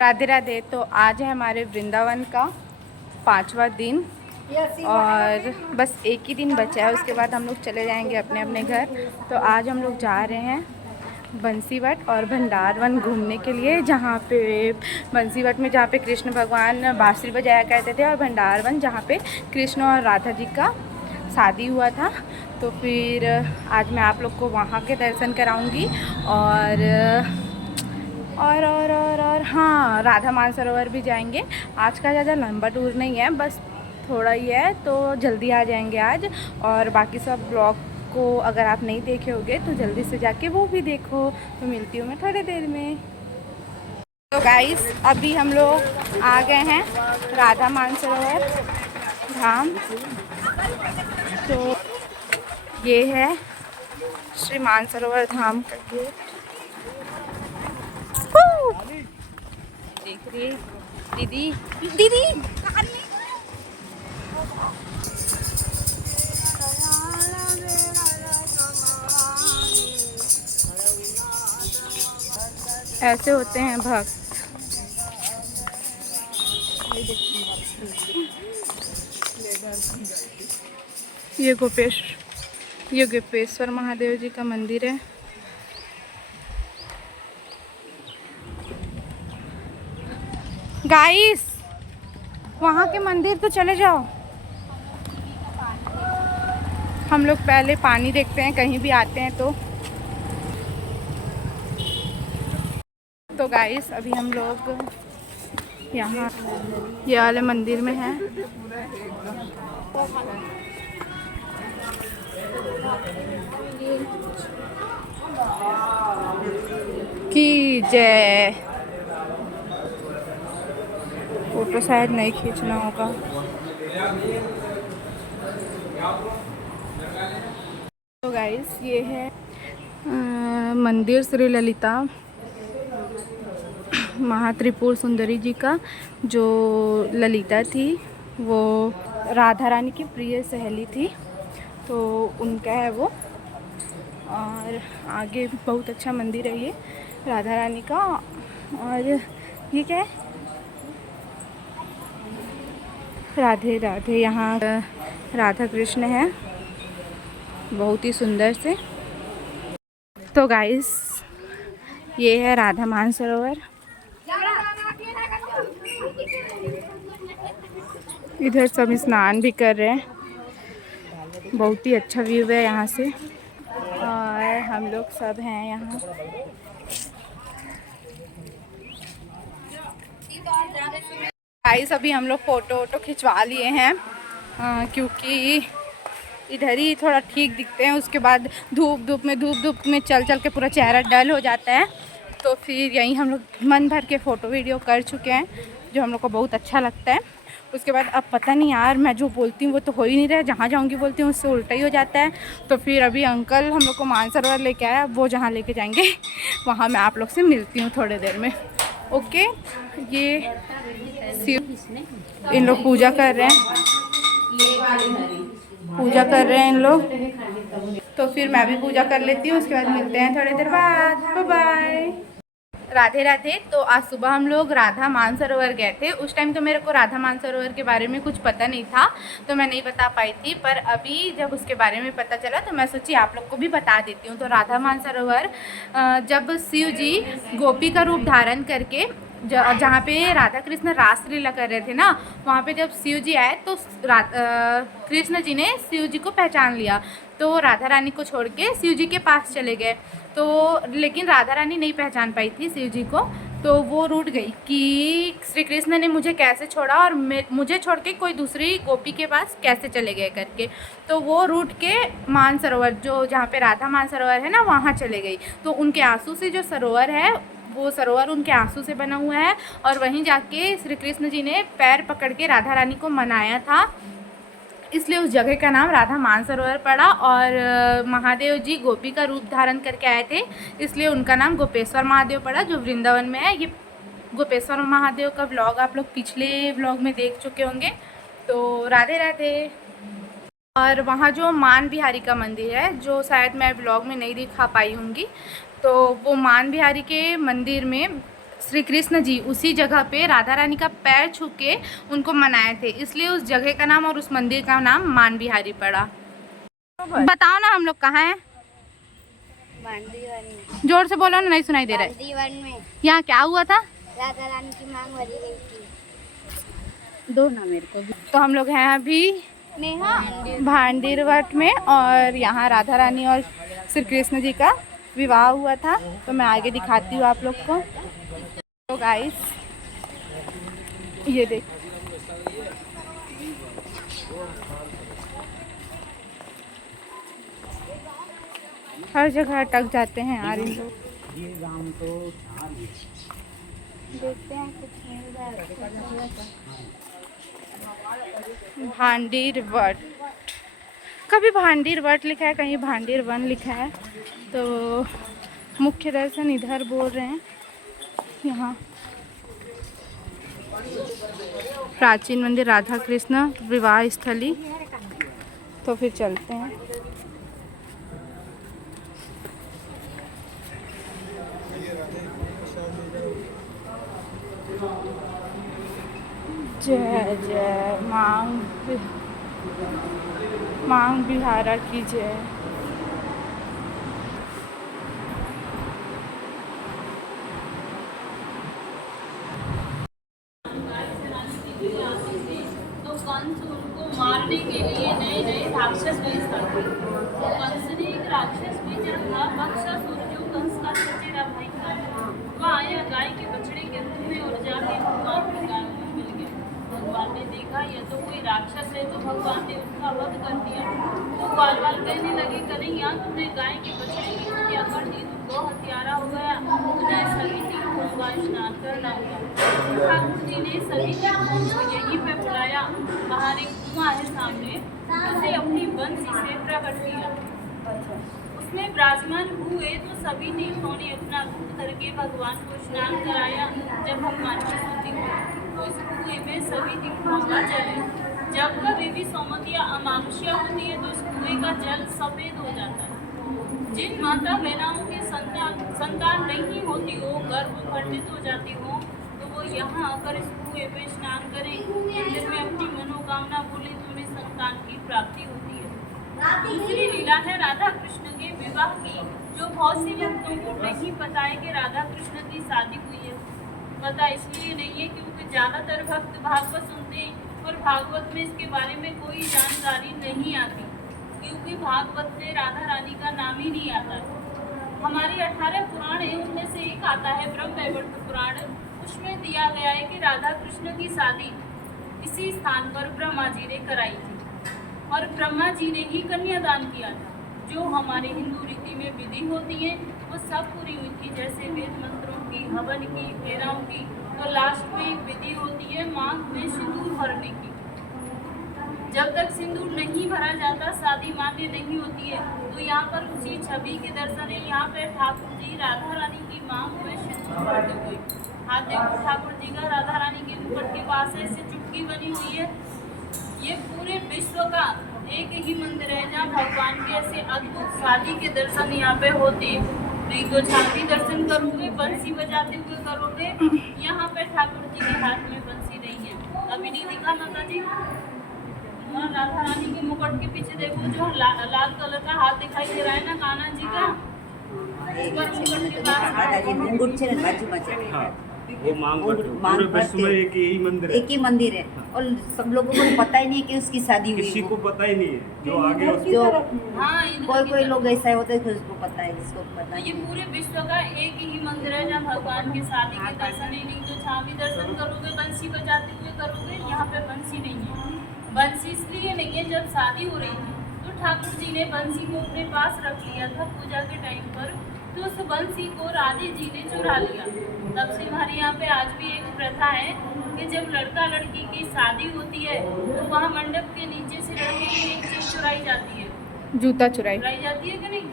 राधे राधे। तो आज है हमारे वृंदावन का 5वां दिन और बस एक ही दिन बचा है, उसके बाद हम लोग चले जाएंगे अपने अपने घर। तो आज हम लोग जा रहे हैं बंसीवट और भंडारवन घूमने के लिए, जहाँ पे बंसीवट में जहाँ पे कृष्ण भगवान बांसुरी बजाया करते थे और भंडारवन जहाँ पे कृष्ण और राधा जी का शादी हुआ था। तो फिर आज मैं आप लोग को वहाँ के दर्शन कराऊंगी और हाँ, राधा मानसरोवर भी जाएंगे। आज का ज़्यादा लंबा टूर नहीं है, बस थोड़ा ही है, तो जल्दी आ जाएंगे आज। और बाकी सब ब्लॉग को अगर आप नहीं देखे होंगे तो जल्दी से जाके वो भी देखो। तो मिलती हूँ मैं थोड़ी देर में। तो गाइस, अभी हम लोग आ गए हैं राधा मानसरोवर धाम। तो ये है श्री मानसरोवर धाम का गेट। देख रही दीदी दीदी ऐसे होते हैं भक्त। ये गोपेश्वर महादेव जी का मंदिर है। गाइस, वहाँ के मंदिर तो चले जाओ, हम लोग पहले पानी देखते हैं कहीं भी आते हैं तो गाइस, अभी हम लोग यहाँ ये वाले मंदिर में हैं। की जय। फोटो शायद नहीं खींचना होगा। तो गाइस, ये है मंदिर श्री ललिता महात्रिपुर सुंदरी जी का। जो ललिता थी वो राधा रानी की प्रिय सहेली थी, तो उनका है वो। और आगे बहुत अच्छा मंदिर है ये राधा रानी का। और ये क्या है, राधे राधे। यहाँ राधा कृष्ण है बहुत ही सुंदर से। तो गाइस, ये है राधा मानसरोवर। इधर सब स्नान भी कर रहे हैं, बहुत ही अच्छा व्यू है यहाँ से। और हम लोग सब हैं यहाँ। गाइस, अभी हम लोग फ़ोटो खिंचवा लिए हैं क्योंकि इधर ही थोड़ा ठीक दिखते हैं। उसके बाद धूप में चल के पूरा चेहरा डल हो जाता है। तो फिर यहीं हम लोग मन भर के फ़ोटो वीडियो कर चुके हैं, जो हम लोग को बहुत अच्छा लगता है। उसके बाद अब पता नहीं यार, मैं जो बोलती हूँ वो तो हो ही नहीं रहा है। जहाँ जाऊँगी बोलती हूँ उससे उल्टा ही हो जाता है। तो फिर अभी अंकल हम लोग को मानसरोवर लेके आया, वो जहाँ लेके जाएंगे वहाँ मैं आप लोग से मिलती हूँ थोड़ी देर में। ओके। ये इन लोग पूजा कर रहे हैं इन लोग। तो फिर मैं भी पूजा कर लेती हूँ, उसके बाद मिलते हैं थोड़ी देर बाद। Bye bye. राधे राधे। तो आज सुबह हम लोग राधा मानसरोवर गए थे। उस टाइम तो मेरे को राधा मानसरोवर के बारे में कुछ पता नहीं था, तो मैं नहीं बता पाई थी। पर अभी जब उसके बारे में पता चला तो मैं सोची आप लोग को भी बता देती हूँ। तो राधा मानसरोवर जब शिव जी गोपी का रूप धारण करके जहाँ पे राधा कृष्ण रासलीला कर रहे थे ना, वहाँ पे जब शिव जी आए तो कृष्ण जी ने शिव जी को पहचान लिया। तो राधा रानी को छोड़ के शिव जी के पास चले गए। तो लेकिन राधा रानी नहीं पहचान पाई थी शिव जी को, तो वो रूठ गई कि श्री कृष्ण ने मुझे कैसे छोड़ा और मुझे छोड़ के कोई दूसरी गोपी के पास कैसे चले गए करके। तो वो रूठ के मानसरोवर, जो जहाँ पे राधा मानसरोवर है ना, वहाँ चले गई। तो उनके आंसू से जो सरोवर है, वो सरोवर उनके आंसू से बना हुआ है। और वहीं जाके श्री कृष्ण जी ने पैर पकड़ के राधा रानी को मनाया था, इसलिए उस जगह का नाम राधा मानसरोवर पड़ा। और महादेव जी गोपी का रूप धारण करके आए थे, इसलिए उनका नाम गोपेश्वर महादेव पड़ा, जो वृंदावन में है। ये गोपेश्वर महादेव का व्लॉग आप लोग पिछले व्लॉग में देख चुके होंगे। तो राधे राधे। और वहाँ जो मान बिहारी का मंदिर है, जो शायद मैं व्लॉग में नहीं दिखा पाई होंगी, तो वो मान बिहारी के मंदिर में श्री कृष्ण जी उसी जगह पे राधा रानी का पैर छू के उनको मनाए थे, इसलिए उस जगह का नाम और उस मंदिर का नाम मान बिहारी पड़ा। बताओ ना हम लोग कहाँ हैं? जोर से बोलो ना, नहीं सुनाई दे रहा है। यहाँ क्या हुआ था? राधा रानी की मांग भरी गई थी। दो ना मेरे को भी। तो हम लोग हैं अभी भांडीर वट में, और यहाँ राधा रानी और श्री कृष्ण जी का विवाह हुआ था। तो मैं आगे दिखाती हूँ आप लोग को। तो गाइस ये देख, हर जगह अटक जाते हैं यार इन लोग। देखते हैं कुछ मिल जाए। भांडीर वट, कभी भांडीर वट लिखा है, कहीं भांडीर वन लिखा है। तो मुख्य दर्शन इधर बोल रहे हैं। यहाँ प्राचीन मंदिर राधा कृष्ण विवाह स्थली। तो फिर चलते हैं। जय जय मांग बिहारा की जय। तो कंस उनको मारने के लिए नए नए राक्षस भेजता था। तो कंस ने एक राक्षस भेजा था, बक्सासुर, जो कंस का चचेरा भाई था। वह आया गाय के बछड़े के रूप में और जाके भगवान की गाय में मिल गया। भगवान ने देखा यह तो कोई राक्षस है, तो भगवान ने उसका वध कर दिया। तो बाल बाल कहने लगे, कन्हैया तुमने गाय के बछड़े की हत्या कर दी, तो हत्यारा हो गया, तुझे सभी तीर्थों का स्नान करना होगा। ठाकुर जी ने सभी तीर्थों को यहीं पे बुलाया। बाहर एक कुआं है सामने, उसे अपनी बंसी से प्रकट किया। उसमें विराजमान हुए तो सभी तीर्थों ने अपना दूध करके भगवान को स्नान कराया। जब भगवान की स्तुति हुई तो इस कुएं में सभी तीर्थों का जल है। जब कभी भी सोमवती या अमावस्या होती है तो इस कुएं का जल सफेद हो जाता है। जिन माता बहनाओं के संतान नहीं होती हो, गर्भ खंडित हो जाती हो, तो वो यहाँ आकर इस कुएं पे स्नान करें, मंदिर में अपनी मनोकामना बोले तो उन्हें संतान की प्राप्ति होती है। दूसरी लीला है राधा कृष्ण के विवाह की, जो बहुत सी भक्तों को नहीं पता है कि राधा कृष्ण की शादी हुई है। पता इसलिए नहीं है क्योंकि ज्यादातर भक्त भागवत सुनते हैं और भागवत में इसके बारे में कोई जानकारी नहीं आती, क्योंकि भागवत में राधा रानी का नाम ही नहीं आता। हमारी 18 पुराण है, उनमें से एक आता है ब्रह्मवैवर्त पुराण। उसमें दिया गया है कि राधा कृष्ण की शादी इसी स्थान पर ब्रह्मा जी ने कराई थी और ब्रह्मा जी ने ही कन्यादान किया था। जो हमारे हिंदू रीति में विधि होती है वो सब पूरी हुई थी, जैसे वेद मंत्रों की, हवन की, फेराओं की। तो लास्ट में एक विधि होती है मांग में सिंदूर भरने की। जब तक सिंदूर नहीं भरा जाता शादी मान्य नहीं होती है। तो यहाँ पर उसी छवि के दर्शन है। यहाँ पे ठाकुर जी राधा रानी की मांग में सिंदूर भरते हुए, हाथ देखो ठाकुर जी का राधा रानी के मुकुट के पास ऐसे चुटकी बनी हुई है। ये पूरे विश्व का एक ही मंदिर है जहाँ भगवान के ऐसे अद्भुत शादी के दर्शन यहाँ पे होते हैं। नहीं तो झांकी दर्शन करोगे, बंसी बजाते हुए करोगे। यहाँ पे ठाकुर जी के हाथ में बंसी नहीं है। अभी नहीं दिखा माता जी? राधा रानी के मुकुट के पीछे देखो, जो लाल कलर का हाथ दिखाई दे रहा है ना कान्हा जी का, ऊपर मुकुट के पास वो पूरे विश्व में एक ही मंदिर है और सब लोगों को पता ही नहीं कि उसकी शादी हुई। किसी को पता ही नहीं है, जो आगे जो हाँ कोई लोग ऐसा होते हैं उसको पता है, जिसको पता है। ये पूरे विश्व का एक ही मंदिर है जहाँ भगवान की शादी के दर्शन ही नहीं। तो जहाँ भी दर्शन करोगे बंसी बजाते हुए करोगे। यहाँ पे बंसी नहीं है। बंसी इसलिए नहीं है, जब शादी हो रही थी तो ठाकुर जी ने बंसी को अपने पास रख लिया था पूजा के टाइम पर। तो उस बंसी को राधे जी ने चुरा लिया। तब से हमारे यहाँ पे आज भी एक प्रथा है कि जब लड़का लड़की की शादी होती है तो वहाँ मंडप के नीचे से लड़के की एक चीज चुराई जाती है, जूता चुराई जाती है कि नहीं?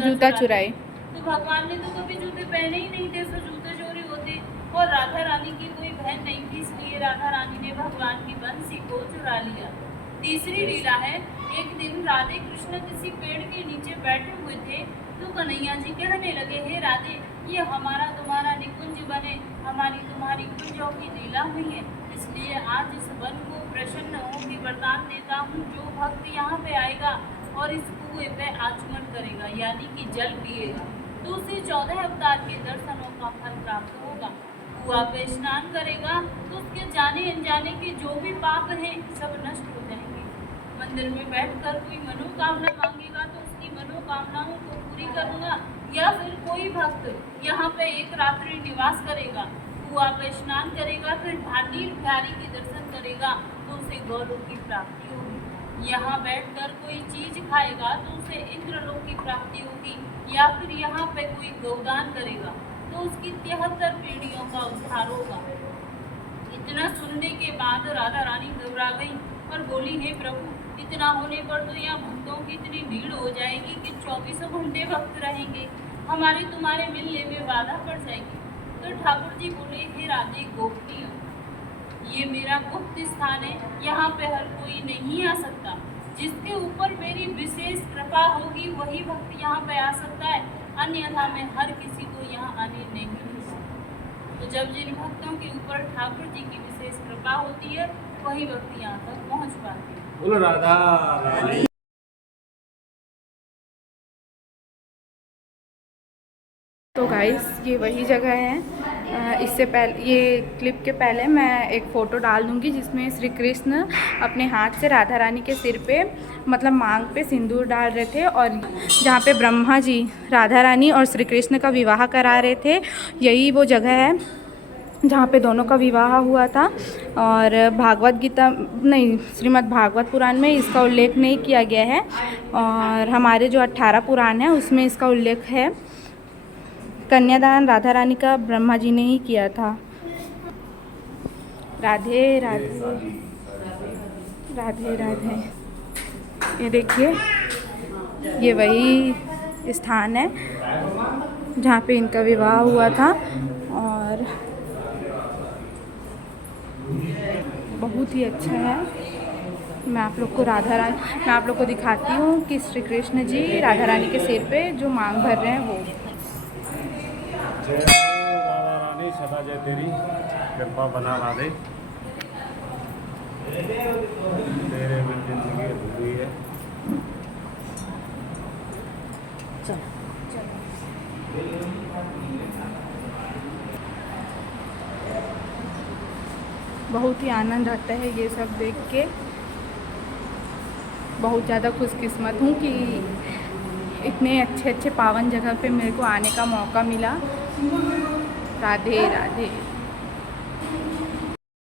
जूता चुराई। तो भगवान ने तो कभी जूते पहने ही नहीं थे, तो जूते चोरी होते। और राधा रानी की कोई बहन नहीं थी, इसलिए राधा रानी ने भगवान की बंसी को चुरा लिया। तीसरी लीला है, एक दिन राधे कृष्ण किसी पेड़ के नीचे बैठे हुए थे तो कन्हैया जी कहने लगे, हे राधे, ये हमारा तुम्हारा निकुंज बने हमारी तुम्हारी कुंजों की लीला हुई है। इसलिए आज इस वन को प्रसन्न होकर वरदान देता हूँ, जो भक्त यहाँ पे आएगा और इस कुएं पे आचमन करेगा यानी कि जल पिएगा तो उसे 14 अवतार के दर्शनों का फल प्राप्त होगा। कुआ पे स्नान करेगा तो उसके जाने अनजाने के जो भी पाप हैं सब नष्ट हो जाएंगे। मंदिर में बैठकर कोई मनोकामना मांगेगा तो उसकी मनोकामनाओं को पूरी करूँगा। या फिर कोई भक्त यहाँ पे एक रात्रि निवास करेगा, कुआ पे स्नान करेगा, फिर भाटी बिहारी के दर्शन करेगा तो उसे गौलोक की प्राप्ति होगी। यहाँ बैठकर कोई चीज खाएगा तो उसे इंद्रलोक की प्राप्ति होगी। या फिर यहाँ पे कोई गौदान करेगा तो उसकी 73 पीढ़ियों का उद्धार होगा। इतना सुनने के बाद राधा रानी घबरा गई और बोली, हे प्रभु, इतना होने पर तो यहाँ भक्तों की इतनी भीड़ हो जाएगी कि 24 घंटे भक्त रहेंगे, हमारे तुम्हारे मिलने में बाधा पड़ जाएगी। तो ठाकुर जी बोले, हे राधे गोपनीय, ये मेरा गुप्त स्थान है, यहाँ पे हर कोई नहीं आ सकता। जिसके ऊपर मेरी विशेष कृपा होगी वही भक्त यहाँ पे आ सकता है, अन्यथा मैं हर किसी को यहाँ आने नहीं दूंगा। तो जब जिन भक्तों के ऊपर ठाकुर जी की विशेष कृपा होती है वही भक्त यहाँ तक पहुँच पाते हैं। बोलो राधा रानी। तो गाइस ये वही जगह है। इससे पहले, ये क्लिप के पहले मैं एक फ़ोटो डाल दूँगी जिसमें श्री कृष्ण अपने हाथ से राधा रानी के सिर पे, मतलब मांग पे सिंदूर डाल रहे थे, और जहाँ पे ब्रह्मा जी राधा रानी और श्री कृष्ण का विवाह करा रहे थे, यही वो जगह है जहाँ पे दोनों का विवाह हुआ था। और भागवत गीता नहीं, श्रीमद् भागवत पुराण में इसका उल्लेख नहीं किया गया है, और हमारे जो 18 पुराण है उसमें इसका उल्लेख है। कन्यादान राधा रानी का ब्रह्मा जी ने ही किया था। राधे राधे राधे राधे। ये देखिए, ये वही स्थान है जहाँ पे इनका विवाह हुआ था, और बहुत ही अच्छा है। मैं आप लोग को दिखाती हूँ कि श्री कृष्ण जी राधा रानी के सिर पे जो मांग भर रहे हैं वो। जय राधा रानी, सदा जय तेरी कृपा बना राधे, तेरे बिन जिंदगी अधूरी है। बहुत ही आनंद आता है ये सब देख के। बहुत ज़्यादा खुशकिस्मत हूँ कि इतने अच्छे अच्छे पावन जगह पे मेरे को आने का मौका मिला। राधे राधे।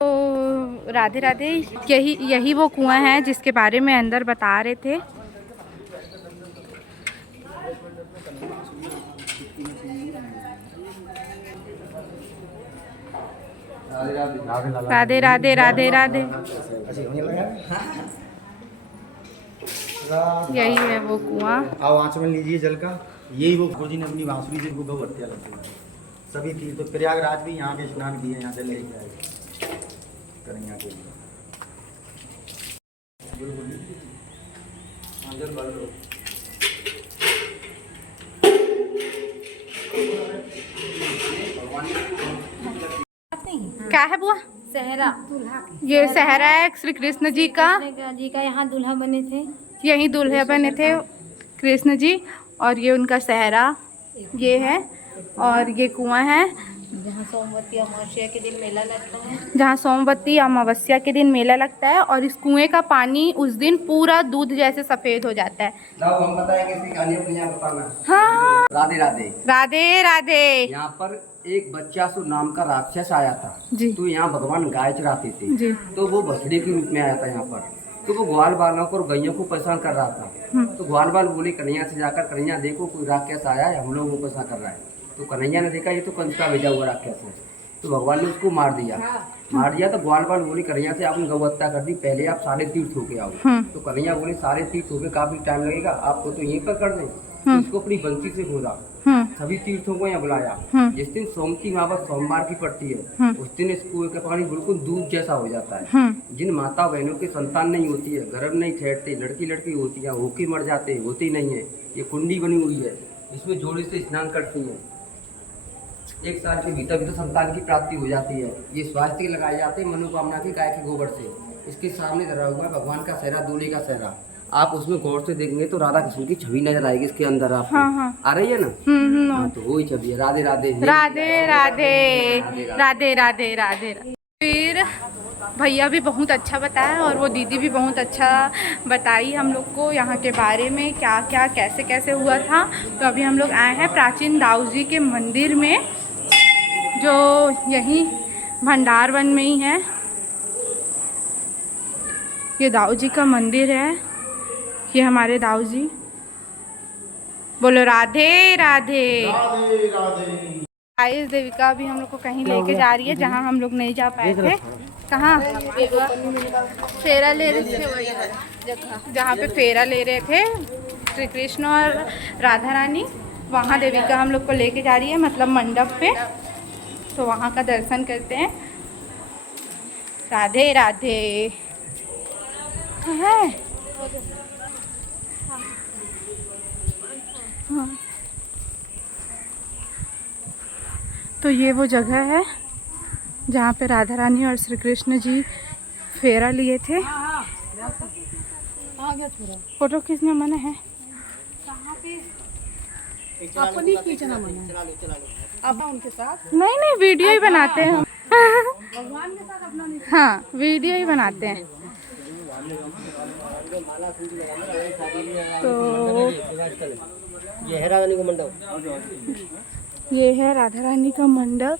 तो राधे राधे, यही वो कुआं है जिसके बारे में अंदर बता रहे थे। राधे राधे राधे राधे। यही है वो कुआं। आओ आचमन लीजिए जल का। यही वो गुरु जी ने अपनी बांसुरी से गौ हत्या लगती। सभी तीर्थ, तो प्रयागराज भी यहाँ के स्नान किए, यहाँ जल लेके आए कन्हैया के लिए। क्या है बुआ? सहरा ये सहरा है श्री कृष्ण जी का। जी का यहाँ दूल्हा बने थे। यही दूल्हे बने थे कृष्ण जी, और ये उनका सहरा ये है, और ये कुआं है जहाँ सोमवती अमावस्या के दिन मेला लगता है। जहाँ सोमवती अमावस्या के दिन मेला लगता है, और इस कुएं का पानी उस दिन पूरा दूध जैसे सफ़ेद हो जाता है। लाओ हम बताएंगे इसकी कहानी अपने यहाँ बताना। हाँ। राधे राधे राधे राधे। यहाँ पर एक बच्चासुर नाम का राक्षस आया था जी। तो यहाँ भगवान गाय चराते थे जी। तो वो बछड़े के रूप में आया था यहाँ पर। तो वो ग्वाल बालों को और गैयों को परेशान कर रहा था। तो ग्वाल बाल बोले कन्हैया से जाकर, कन्हैया देखो कोई राक्षस आया है, हम लोगों को परेशान कर रहा है। तो कन्हैया ने देखा ये तो कंस का भेजा हुआ राक्षस है, तो भगवान ने उसको मार दिया। तो ग्वाल बाल बोले कन्हैया से आपने गौ हत्या कर दी, पहले आप सारे तीर्थ होके आओ। तो कन्हैया बोले सारे तीर्थ होके काफी टाइम लगेगा, आपको तो यहीं पर कर दें। तो इसको अपनी बंसी से खोदा, सभी तीर्थों को यहाँ बुलाया। जिस दिन सोमती महावत सोमवार की पड़ती है उस दिन इस कुएं का पानी बिल्कुल दूध जैसा हो जाता है। जिन माता बहनों की संतान नहीं होती है, गर्भ नहीं ठहरते, लड़की होती है, होके मर जाते, होती नहीं है, ये कुंडी बनी हुई है, इसमें जोड़ी से स्नान करती हैं। 1 साल के भीतर भीतर संतान की प्राप्ति हो जाती है। ये स्वास्थ्य के लगाए जाते हैं मनोकामना के गाय के गोबर से। इसके सामने धरा हुआ है भगवान का सेहरा, दूल्हे का सेहरा। आप उसमें गौर से देखेंगे तो राधा कृष्ण की छवि नजर आएगी इसके अंदर आपको। हाँ। आ रही है ना? हाँ, तो वही छवि है। राधे राधे राधे राधे राधे राधे राधे। फिर भैया भी बहुत अच्छा बताया और वो दीदी भी बहुत अच्छा बताई हम लोग को यहाँ के बारे में, क्या क्या कैसे कैसे हुआ था। तो अभी हम लोग आए हैं प्राचीन दाऊ जी के मंदिर में, जो यहीं भंडारवन में ही है। ये दाऊ जी का मंदिर है। ये हमारे दाऊ जी। बोलो राधे राधे। आयुष देविका भी हम लोग को कहीं लेके जा रही है जहाँ हम लोग नहीं जा पाए थे। कहाँ? फेरा ले रहे थे, जहाँ पे फेरा ले रहे थे श्री कृष्ण और राधा रानी, वहाँ देविका हम लोग को लेके जा रही है, मतलब मंडप पे। तो वहाँ का दर्शन करते हैं। राधे राधे। है हाँ। तो ये वो जगह है जहाँ पे राधा रानी और श्री कृष्ण जी फेरा लिए थे। फोटो खींचना मना है? अपनी खींचना मना अब उनके साथ नहीं, वीडियो ही बनाते हैं हम। भगवान के साथ अपना नहीं। हाँ, वीडियो ही बनाते हैं। तो ये है राधा रानी का मंडप। ये है राधा रानी का मंडप।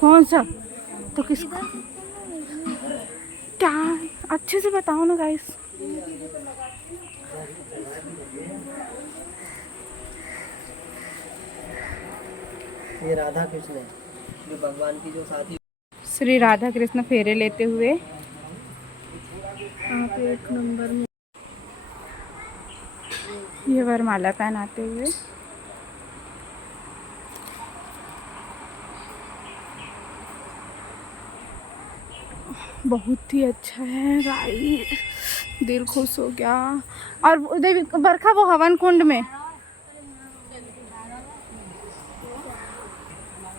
कौन सा? तो किसका? क्या अच्छे से बताओ ना गाइस। ये राधा कृष्ण है, जो भगवान की जो साथी। श्री राधा कृष्ण फेरे लेते हुए यहाँ पे 1 नंबर में ये वरमाला पहनाते हुए। बहुत ही अच्छा है गाइस, दिल खुश हो गया। और देवी बरखा वो हवन कुंड में।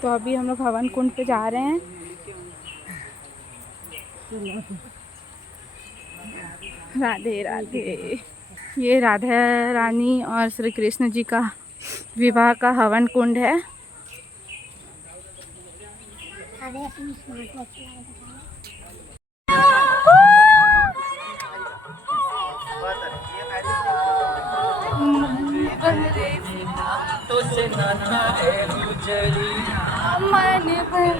तो अभी हम लोग हवन कुंड पे जा रहे हैं। राधे राधे। ये राधा रानी और श्री कृष्ण जी का विवाह का हवन कुंड है। मन भर